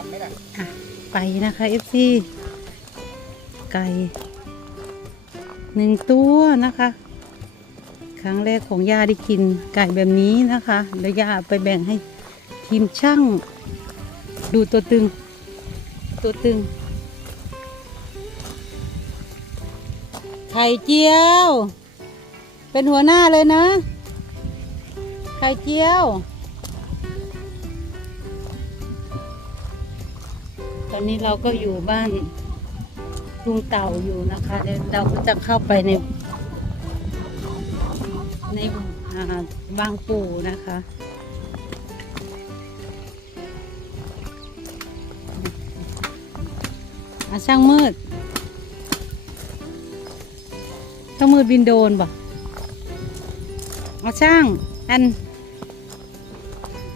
จไหมล่ะอะไปนะคะ FC ไก่หนึ่งตัวนะคะ ครั้งแรกของย่าได้กินไก่แบบนี้นะคะแล้วย่าไปแบ่งให้ทีมช่าง ดูตัวตึง ตัวตึง ไข่เจียว เป็นหัวหน้าเลยนะ ไข่เจียว ตอนนี้เราก็อยู่บ้านลุงเต่าอยู่นะคะเดี๋ยวเราก็จะเข้าไปใน ในบางปูนะคะอาช่างมืดช่างมืดบินโดนบ่เอาช่างอัน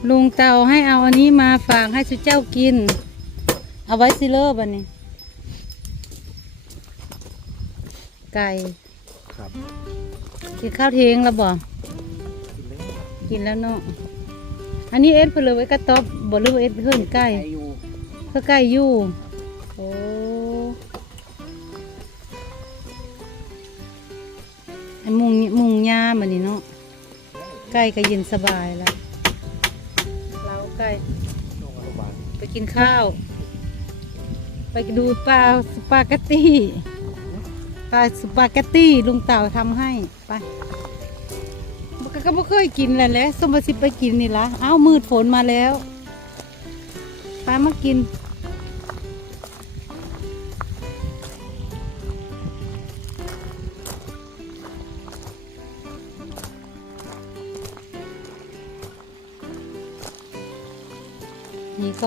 ลุงเต่าให้เอาอันนี้มาฝากให้สุเจ้ากิน เอาไว้ซิเลอร์บันนี้ ไก่ครับกินข้าวเทงแล้วบ่กินแล้วเนาะอันนี้เอ็ดเพนเลยไว้กระต๊อบบ่หรือว่าเอ็ดเพิ่นใกล้ไออยู่เพื่อใกล้อยู่โอ้ไอ้มุงมุงยามันนี่เนาะใกล้ก็เย็นสบายแล้วเราใกล้โรงพยาบาลไปกินข้าว ไปดูปลาสปาเกตตี้ปลาสปาเกตตี้ลุงเต่าทำให้ไปก็ไม่เคยกินเลยแหละสมบัติไปกินนี่ละเอ้ามืดฝนมาแล้วปลามากิน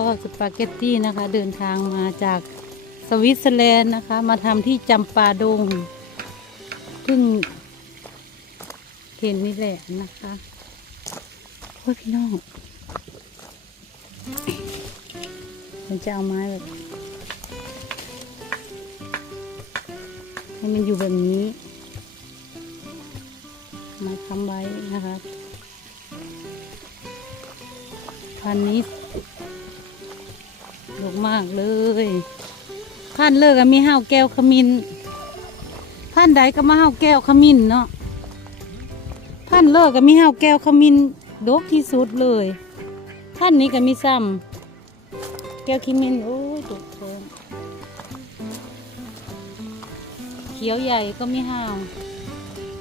ก็สปาเกตตี้นะคะ เดินทางมาจากสวิตเซอร์แลนด์นะคะ มาทำที่จำปาดงเพิ่งเห็นนี่แหละนะคะโอ้ยพี่น้องมันจะเอาไม้แบบให้มันอยู่แบบนี้ม้ค้ำไว้นะคะพันนี้ ดกมากเลยพันเลิกอะมีห้าวแก้วขมิ้นพันใดก็มาห้าวแก้วขมิ้นเนาะพันเลิกก็มีห้าวแก้วขมิ้นดกที่สุดเลยพันนี้ก็มีซ้ำแก้วขมิ้นโอ้ยดกเกินเขียวใหญ่ก็มีห้าว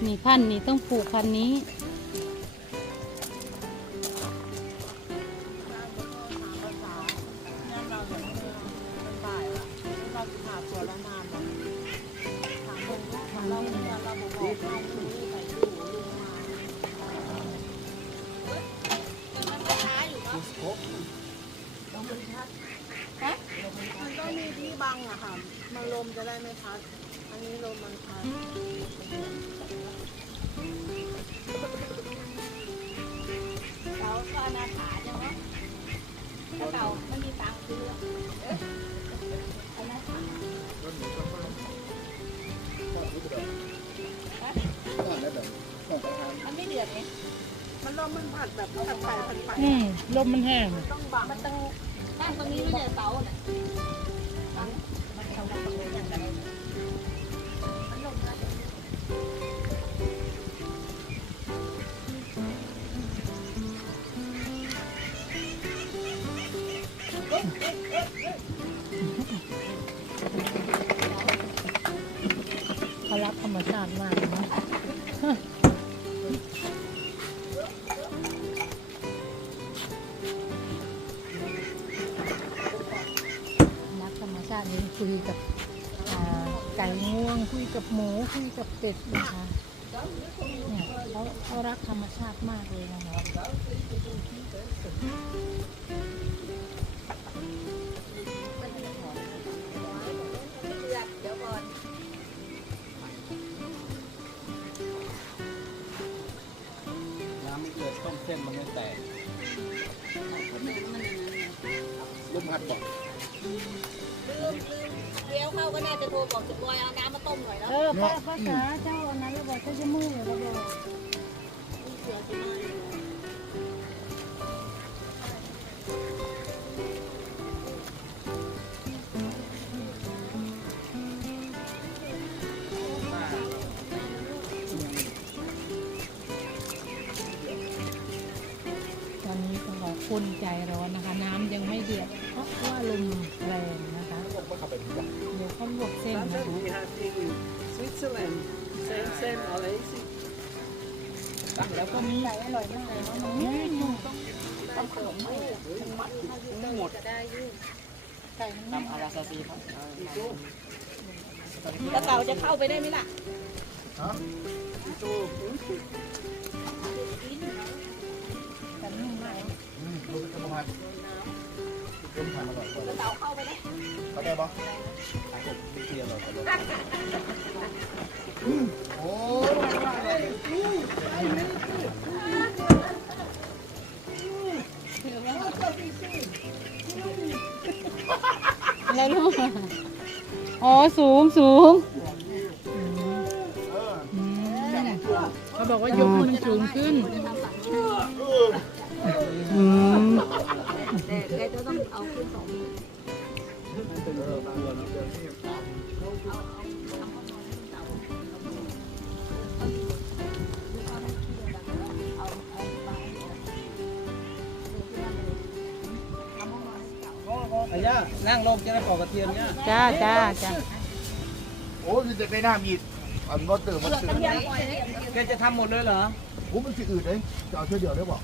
นี่พันนี้ต้องปลูกพันนี้ มันต้องมีที่บังอะค่ะ มันลมจะได้ไม่พัด อันนี้ลมมันพัดเสาก็อนาถาใช่ไหมถ้าเก่าไม่มีตังค์ซื้ออนาถามันไม่เดือดไง มันลมมันผัดแบบผัดไปผัดไปอืมลมมันแห้งต้องบังมันต้องตั้งตรงนี้ไม่ใช่เสาเนี่ยตั้งมันเอาตรงนี้อย่างไรมันลมนะเขารักธรรมชาติมากเนาะนัก คุยกับเป็ดนะคะเนี่ยเขาเขารักธรรมชาติมากเลยนะคะน้ำไม่เกิดต้มเส้นมันไม่แตกลมพัดบอกเลี้ยวเข้าก็น่าจะโทรบอกจะบอยเอาน้ำมาต้มหน่ ออป้าป้าจ๋าเจ้าอันนั้นระบอกก็จะมือเหรอระบอกตอนนี้ต้องบอคนใจร้อนนะคะ น้ำยังไม่เดือดเพราะว่าลมแรงนะคะเดี๋ยวเขาลวกเส้นนะคะ Switzerland. Same, same, all easy. แล้วก็มีไก่อร่อยมากเลยเนาะอืมต้องขนมไม่ทั้งหมดจะได้ยืดไก่มันนำอาราซาซีครับแล้วเต่าจะเข้าไปได้ไหมล่ะฮะแต่นุ่มมากอืมดูเป็นกรรมพันธุ์กรรมพันธุ์อร่อยกว่าแล้วเต่าเข้าไปได้เขาได้ปะ อกโอ้ยอะไรลูกอ๋อสูงสูงเขาบอกว่ายกมันสูงขึ้นอืมแต่แกจะต้องเอาขึ้นสองมือ อาย่านั่งลงจะได้ปอกกระเทียมเนี่ยจ้าจ้าจ้าโอ้ยจะไปหน้ามีดอันมอเตอร์มันตื่นแกจะทำหมดเลยเหรอโอ้มันสิอืดเลยจะเอาเท่าเดียวได้บอก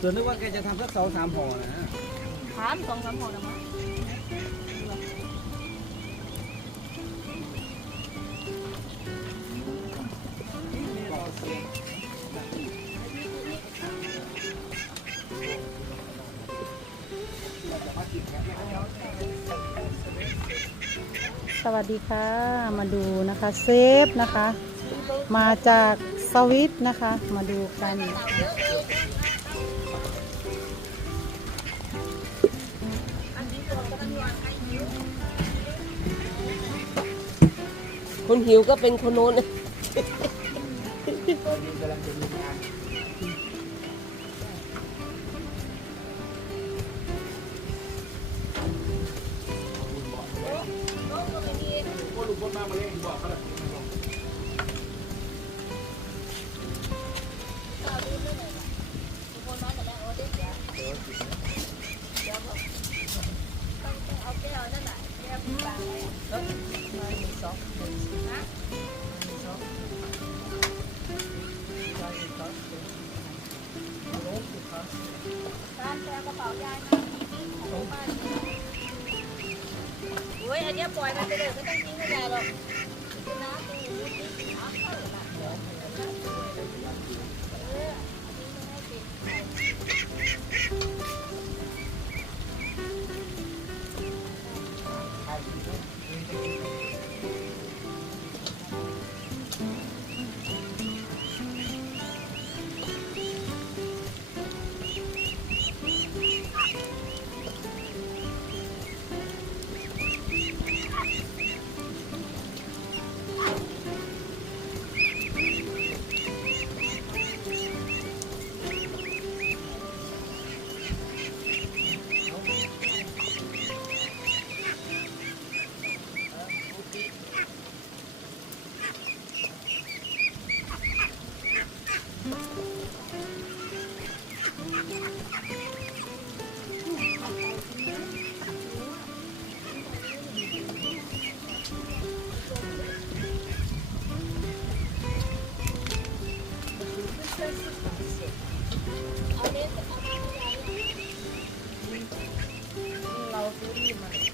ส่วนนึกว่าแกจะทำสักสองสามห่อนะ ถามสองสามห่อนะมั้งสวัสดีค่ะ มาดูนะคะเซฟนะคะ มาจากสวิตนะคะ มาดูกัน คนหิวก็เป็นคนโน้น ตอนนี้กำลังจะมี อ้ยอันเนี้ยปล่อยมันไปเลยไม่ต้องทิ้งให้ยายหรอกน้ำตีมุดตีน้ำเข้าเลยนะ เ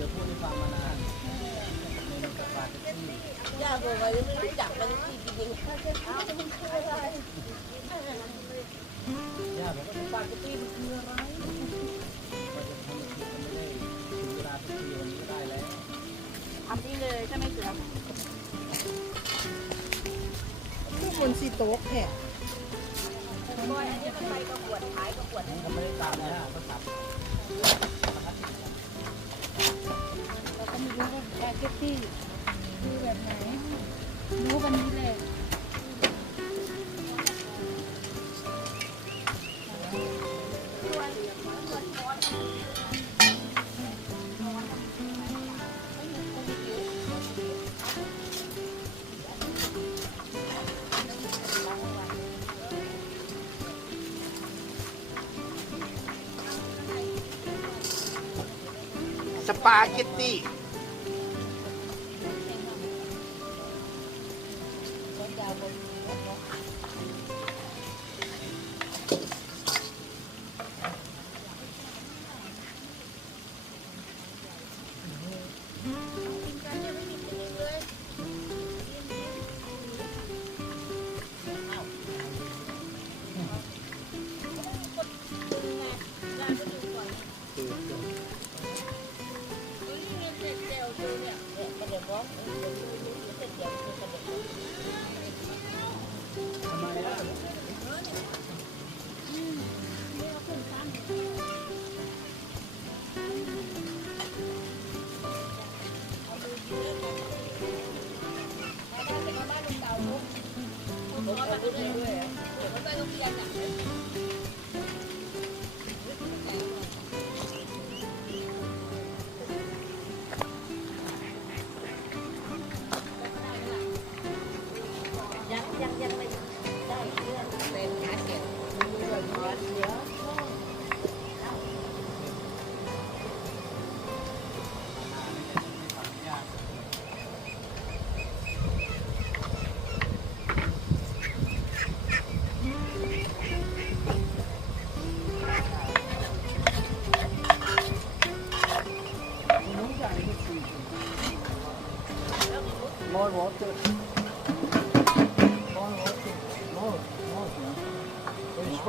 สือพูดให้ฟังมานานย่าบอกว่ายังไม่รู้จักมันที่จริงย่าบอกว่าสปาเกตตี้มันคืออะไรก็จะทำมันไม่ได้ถึงเวลาทุกทีวันนี้ก็ได้แล้วทำนี่เลยใช่ไหมเสือผู้คนสีโต๊ะแท้บอยอันนี้มันไปประกวดขายประกวดนี่ก็ไม่ได้ตามนะก็ขับ เกตตี้คือแบบไหนรู้วันนี้เลยสปาเกตตี้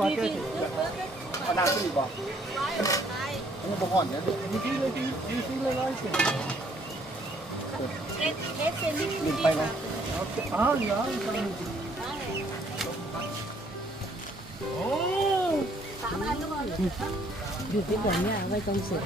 Spaghetti. เอาน้ำที่บอกอันนี้บ่ห่อนเนี่ย You feel it? You feel it like it? เอสเอสเซนิลืมไปนะ Okay. Ah, yeah. Oh! อยู่ที่แบบเนี้ยไว้ตรงเสร็จ